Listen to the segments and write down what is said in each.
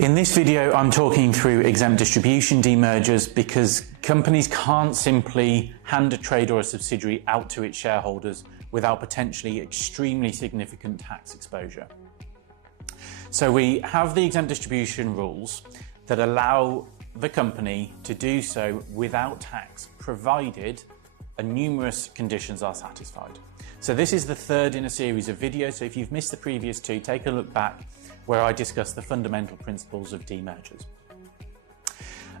In this video, I'm talking through exempt distribution demergers because companies can't simply hand a trade or a subsidiary out to its shareholders without potentially extremely significant tax exposure. So we have the exempt distribution rules that allow the company to do so without tax, provided numerous conditions are satisfied. So this is the third in a series of videos, so if you've missed the previous two, take a look back where I discuss the fundamental principles of demergers.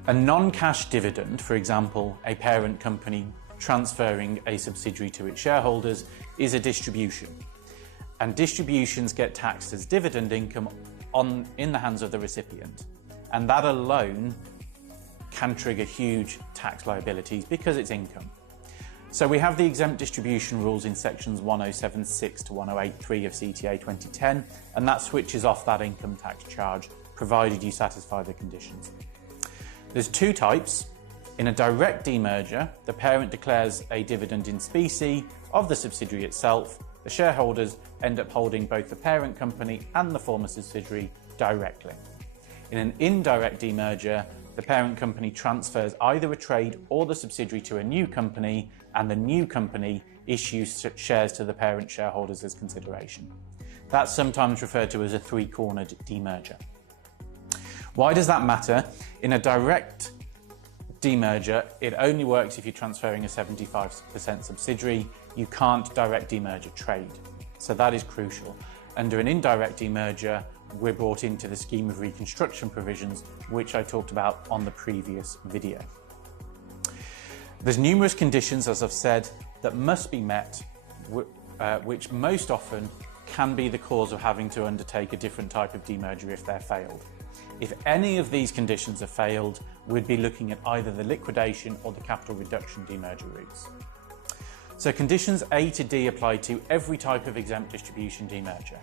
A non-cash dividend, for example, a parent company transferring a subsidiary to its shareholders, is a distribution. And distributions get taxed as dividend income in the hands of the recipient. And that alone can trigger huge tax liabilities because it's income. So we have the exempt distribution rules in sections 1076 to 1083 of CTA 2010, and that switches off that income tax charge, provided you satisfy the conditions. There's two types. In a direct demerger, the parent declares a dividend in specie of the subsidiary itself. The shareholders end up holding both the parent company and the former subsidiary directly. In an indirect demerger, the parent company transfers either a trade or the subsidiary to a new company, and the new company issues shares to the parent shareholders as consideration. That's sometimes referred to as a three-cornered demerger. Why does that matter? In a direct demerger, it only works if you're transferring a 75% subsidiary. You can't direct demerge a trade. So that is crucial. Under an indirect demerger, we're brought into the scheme of reconstruction provisions, which I talked about on the previous video. There's numerous conditions, as I've said, that must be met, which most often can be the cause of having to undertake a different type of demerger if they're failed. If any of these conditions are failed, we'd be looking at either the liquidation or the capital reduction demerger routes. So conditions A to D apply to every type of exempt distribution demerger.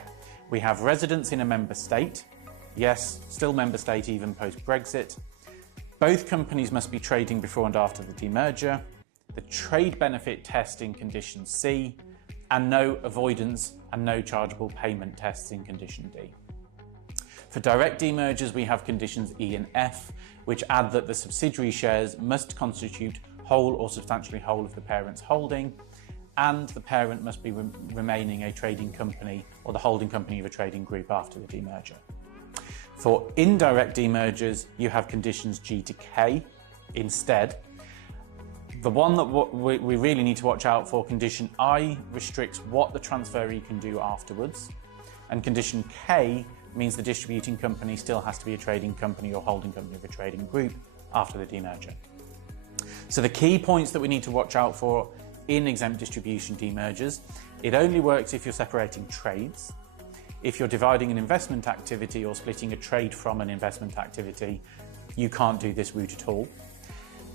We have residence in a member state. Yes, still member state even post-Brexit. Both companies must be trading before and after the demerger. The trade benefit test in condition C, and no avoidance and no chargeable payment tests in condition D. For direct demergers, we have conditions E and F, which add that the subsidiary shares must constitute whole or substantially whole of the parent's holding, and the parent must be remaining a trading company or the holding company of a trading group after the demerger. For indirect demergers, you have conditions G to K instead. The one that we really need to watch out for, condition I, restricts what the transferee can do afterwards, and condition K means the distributing company still has to be a trading company or holding company of a trading group after the demerger. So the key points that we need to watch out for in exempt distribution demergers: it only works if you're separating trades. If you're dividing an investment activity or splitting a trade from an investment activity, you can't do this route at all.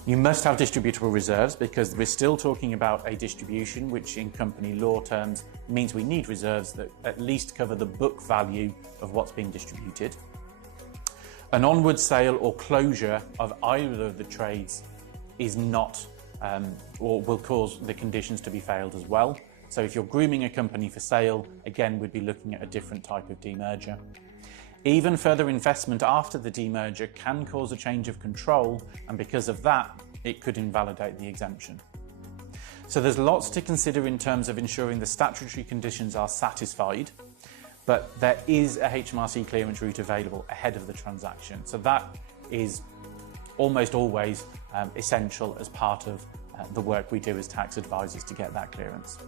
You must have distributable reserves because we're still talking about a distribution, which in company law terms means we need reserves that at least cover the book value of what's being distributed. An onward sale or closure of either of the trades is not or will cause the conditions to be failed as well. So if you're grooming a company for sale, again, we'd be looking at a different type of demerger. Even further investment after the demerger can cause a change of control, and because of that, it could invalidate the exemption. So there's lots to consider in terms of ensuring the statutory conditions are satisfied, but there is a HMRC clearance route available ahead of the transaction. So that is almost always essential as part of the work we do as tax advisors to get that clearance.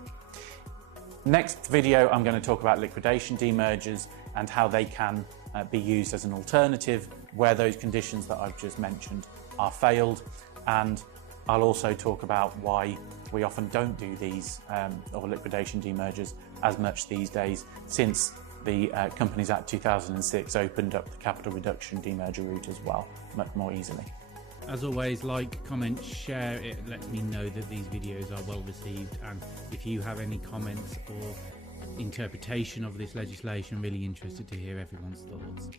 Next video, I'm going to talk about liquidation demergers and how they can be used as an alternative where those conditions that I've just mentioned are failed, and I'll also talk about why we often don't do these or liquidation demergers as much these days, since the Companies Act 2006 opened up the capital reduction demerger route as well, much more easily. As always, like, comment, share. It lets me know that these videos are well received, and if you have any comments or interpretation of this legislation, really interested to hear everyone's thoughts.